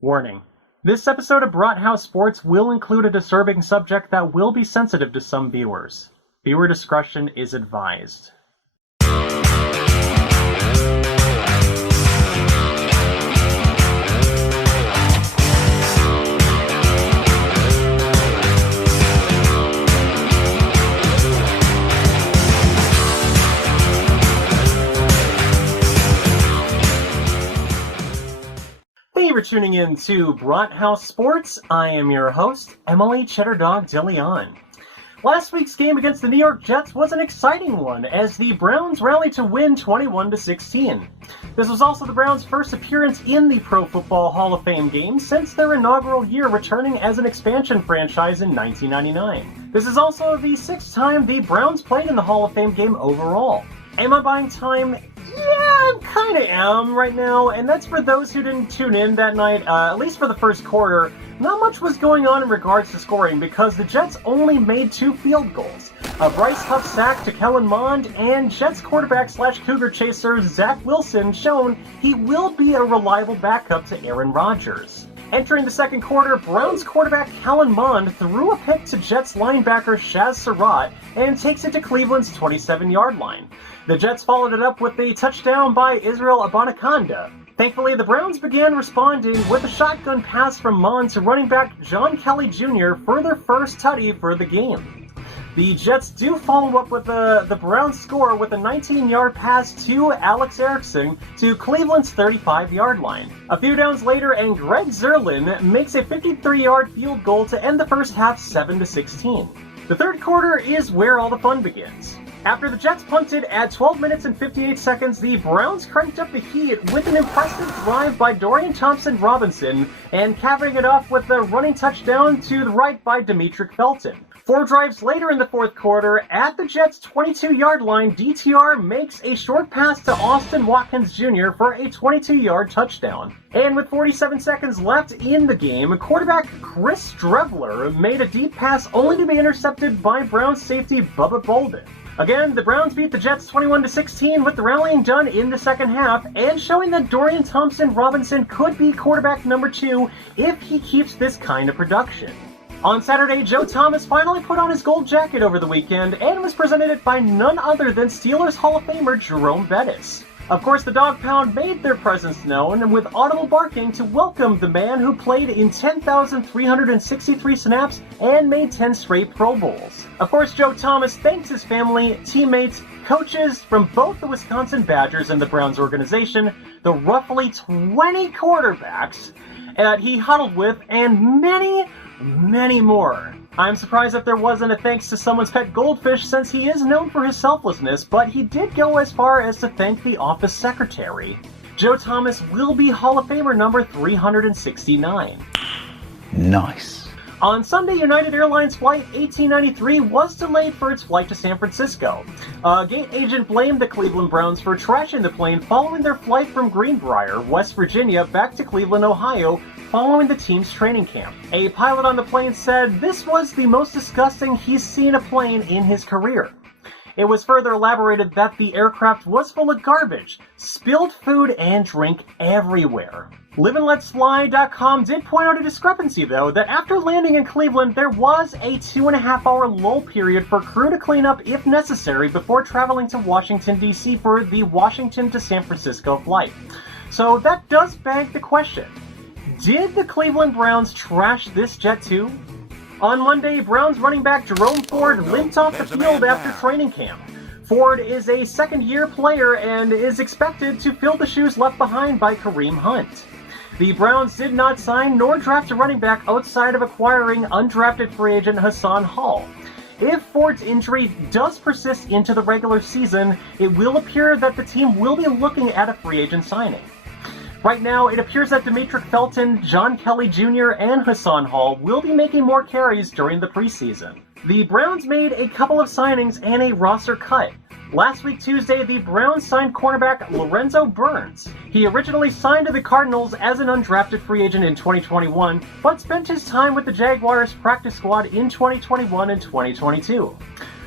Warning. This episode of Brathouse Sports will include a disturbing subject that will be sensitive to some viewers. Viewer discretion is advised. Thank you for tuning in to Brathouse Sports. I am your host, Emily Cheddar Dog DeLeon. Last week's game against the New York Jets was an exciting one as the Browns rallied to win 21-16. This was also the Browns' first appearance in the Pro Football Hall of Fame game since their inaugural year returning as an expansion franchise in 1999. This is also the sixth time the Browns played in the Hall of Fame game overall. Am I buying time? Yeah, I kind of am right now, and that's for those who didn't tune in that night, at least for the first quarter. Not much was going on in regards to scoring because the Jets only made 2 field goals. A Bryce Huff sack to Kellen Mond, and Jets quarterback / Cougar chaser Zach Wilson shown he will be a reliable backup to Aaron Rodgers. Entering the second quarter, Browns quarterback Kellen Mond threw a pick to Jets linebacker Shaz Surratt and takes it to Cleveland's 27-yard line. The Jets followed it up with a touchdown by Israel Abanikanda. Thankfully, the Browns began responding with a shotgun pass from Mond to running back John Kelly Jr. for their first tutty for the game. The Jets do follow up with the Browns score with a 19-yard pass to Alex Erickson to Cleveland's 35-yard line. A few downs later, and Greg Zerlin makes a 53-yard field goal to end the first half 7-16. The third quarter is where all the fun begins. After the Jets punted at 12 minutes and 58 seconds, the Browns cranked up the heat with an impressive drive by Dorian Thompson-Robinson and capping it off with a running touchdown to the right by Demetric Felton. 4 drives later in the fourth quarter, at the Jets' 22-yard line, DTR makes a short pass to Austin Watkins Jr. for a 22-yard touchdown. And with 47 seconds left in the game, quarterback Chris Strevler made a deep pass only to be intercepted by Browns safety Bubba Bolden. Again, the Browns beat the Jets 21-16 with the rallying done in the second half and showing that Dorian Thompson-Robinson could be quarterback number 2 if he keeps this kind of production. On Saturday, Joe Thomas finally put on his gold jacket over the weekend and was presented it by none other than Steelers Hall of Famer Jerome Bettis. Of course, the Dog Pound made their presence known with audible barking to welcome the man who played in 10,363 snaps and made 10 straight Pro Bowls. Of course, Joe Thomas thanks his family, teammates, coaches from both the Wisconsin Badgers and the Browns organization, the roughly 20 quarterbacks that he huddled with, and many more. I'm surprised that there wasn't a thanks to someone's pet goldfish since he is known for his selflessness, but he did go as far as to thank the office secretary. Joe Thomas will be Hall of Famer number 369. Nice. On Sunday, United Airlines Flight 1893 was delayed for its flight to San Francisco. A gate agent blamed the Cleveland Browns for trashing the plane following their flight from Greenbrier, West Virginia, back to Cleveland, Ohio, following the team's training camp. A pilot on the plane said this was the most disgusting he's seen a plane in his career. It was further elaborated that the aircraft was full of garbage, spilled food, and drink everywhere. LiveAndLet'sFly.com did point out a discrepancy, though, that after landing in Cleveland, there was a 2.5-hour lull period for crew to clean up if necessary before traveling to Washington, D.C. for the Washington to San Francisco flight. So that does beg the question. Did the Cleveland Browns trash this jet too? On Monday, Browns running back Jerome Ford limped off the field after training camp. Ford is a second-year player and is expected to fill the shoes left behind by Kareem Hunt. The Browns did not sign nor draft a running back outside of acquiring undrafted free agent Hassan Hall. If Ford's injury does persist into the regular season, it will appear that the team will be looking at a free agent signing. Right now, it appears that Demetric Felton, John Kelly Jr., and Hassan Hall will be making more carries during the preseason. The Browns made a couple of signings and a roster cut. Last week Tuesday, the Browns signed cornerback Lorenzo Burns. He originally signed to the Cardinals as an undrafted free agent in 2021, but spent his time with the Jaguars practice squad in 2021 and 2022.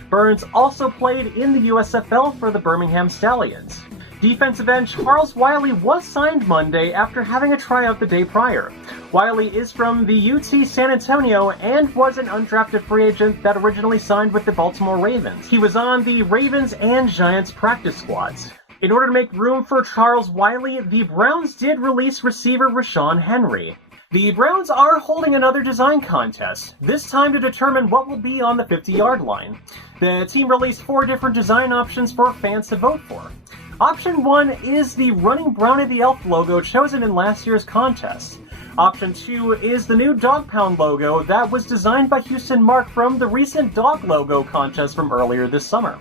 Burns also played in the USFL for the Birmingham Stallions. Defensive end Charles Wiley was signed Monday after having a tryout the day prior. Wiley is from the UT San Antonio and was an undrafted free agent that originally signed with the Baltimore Ravens. He was on the Ravens and Giants practice squads. In order to make room for Charles Wiley, the Browns did release receiver Rashawn Henry. The Browns are holding another design contest, this time to determine what will be on the 50-yard line. The team released 4 different design options for fans to vote for. Option 1 is the running Brownie the Elf logo chosen in last year's contest. Option 2 is the new Dog Pound logo that was designed by Houston Mark from the recent dog logo contest from earlier this summer.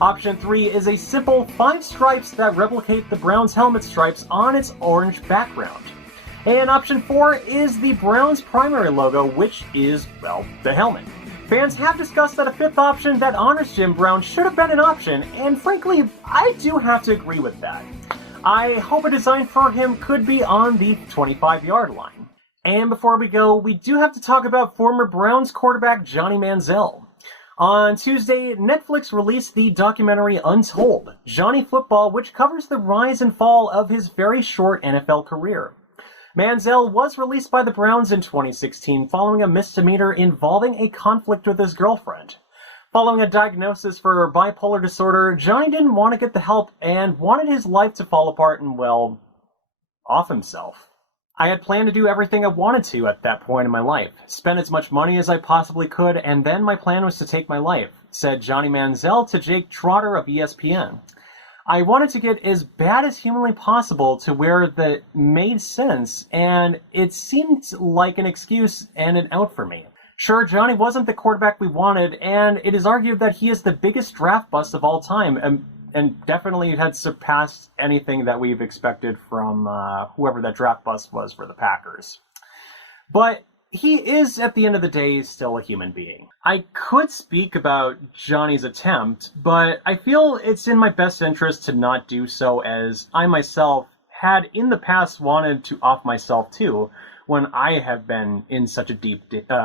Option 3 is a simple 5 stripes that replicate the Browns helmet stripes on its orange background. And option 4 is the Browns' primary logo, which is, well, the helmet. Fans have discussed that a 5th option that honors Jim Brown should have been an option, and frankly, I do have to agree with that. I hope a design for him could be on the 25-yard line. And before we go, we do have to talk about former Browns quarterback Johnny Manziel. On Tuesday, Netflix released the documentary Untold, Johnny Football, which covers the rise and fall of his very short NFL career. Manziel was released by the Browns in 2016 following a misdemeanor involving a conflict with his girlfriend. Following a diagnosis for bipolar disorder, Johnny didn't want to get the help and wanted his life to fall apart and, well, off himself. I had planned to do everything I wanted to at that point in my life, spend as much money as I possibly could, and then my plan was to take my life, said Johnny Manziel to Jake Trotter of ESPN. I wanted to get as bad as humanly possible to where that made sense, and it seemed like an excuse and an out for me. Sure, Johnny wasn't the quarterback we wanted, and it is argued that he is the biggest draft bust of all time, and definitely had surpassed anything that we've expected from whoever that draft bust was for the Packers. But he is, at the end of the day, still a human being. I could speak about Johnny's attempt, but I feel it's in my best interest to not do so, as I myself had in the past wanted to off myself too, when I have been in such a deep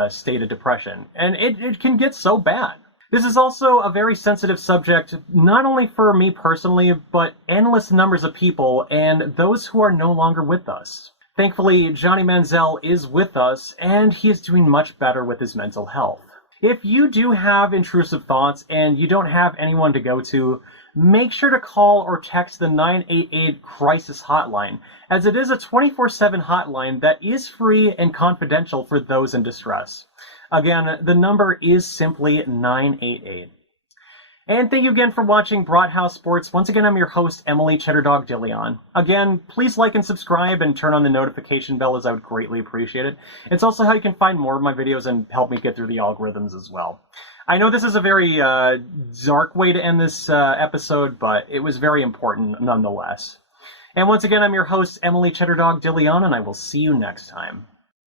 state of depression. And it can get so bad. This is also a very sensitive subject, not only for me personally, but endless numbers of people and those who are no longer with us. Thankfully, Johnny Manziel is with us, and he is doing much better with his mental health. If you do have intrusive thoughts and you don't have anyone to go to, make sure to call or text the 988 crisis hotline, as it is a 24/7 hotline that is free and confidential for those in distress. Again, the number is simply 988. And thank you again for watching Brathouse Sports. Once again, I'm your host, Emily Cheddardog DeLeon. Again, please like and subscribe and turn on the notification bell, as I would greatly appreciate it. It's also how you can find more of my videos and help me get through the algorithms as well. I know this is a very dark way to end this episode, but it was very important nonetheless. And once again, I'm your host, Emily Cheddardog DeLeon, and I will see you next time.